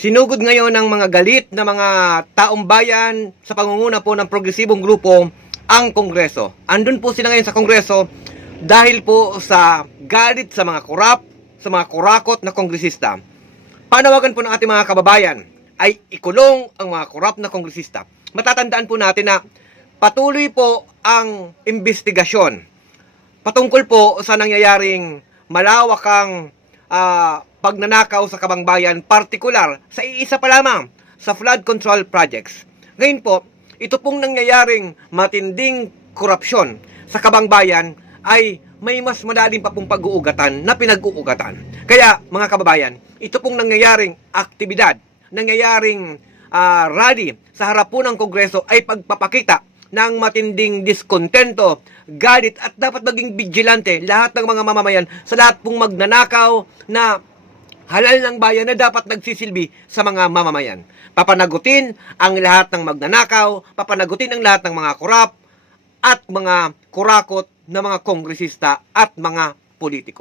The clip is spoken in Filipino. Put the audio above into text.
Sinugod ngayon ng mga galit na mga taong bayan sa pangunguna po ng progresibong grupo ang Kongreso. Andun po sila ngayon sa Kongreso dahil po sa galit sa mga korap, sa mga kurakot na kongresista. Panawagan po ng ating mga kababayan ay ikulong ang mga korap na kongresista. Matatandaan po natin na patuloy po ang investigasyon patungkol po sa nangyayaring malawakang pagnanakaw sa kabangbayan, partikular sa iisa pa lamang sa flood control projects. Ngayon po, ito pong nangyayaring matinding korupsyon sa kabangbayan ay may mas madaling pa pong pag-uugatan na pinag-uugatan. Kaya mga kababayan, ito pong nangyayaring aktibidad, nangyayaring rally sa harap po ng Kongreso ay pagpapakita ng matinding diskontento, galit at dapat maging vigilante lahat ng mga mamamayan sa lahat pong magnanakaw na halal ng bayan na dapat nagsisilbi sa mga mamamayan. Papanagutin ang lahat ng magnanakaw, papanagutin ang lahat ng mga korap at mga kurakot na mga kongresista at mga politiko.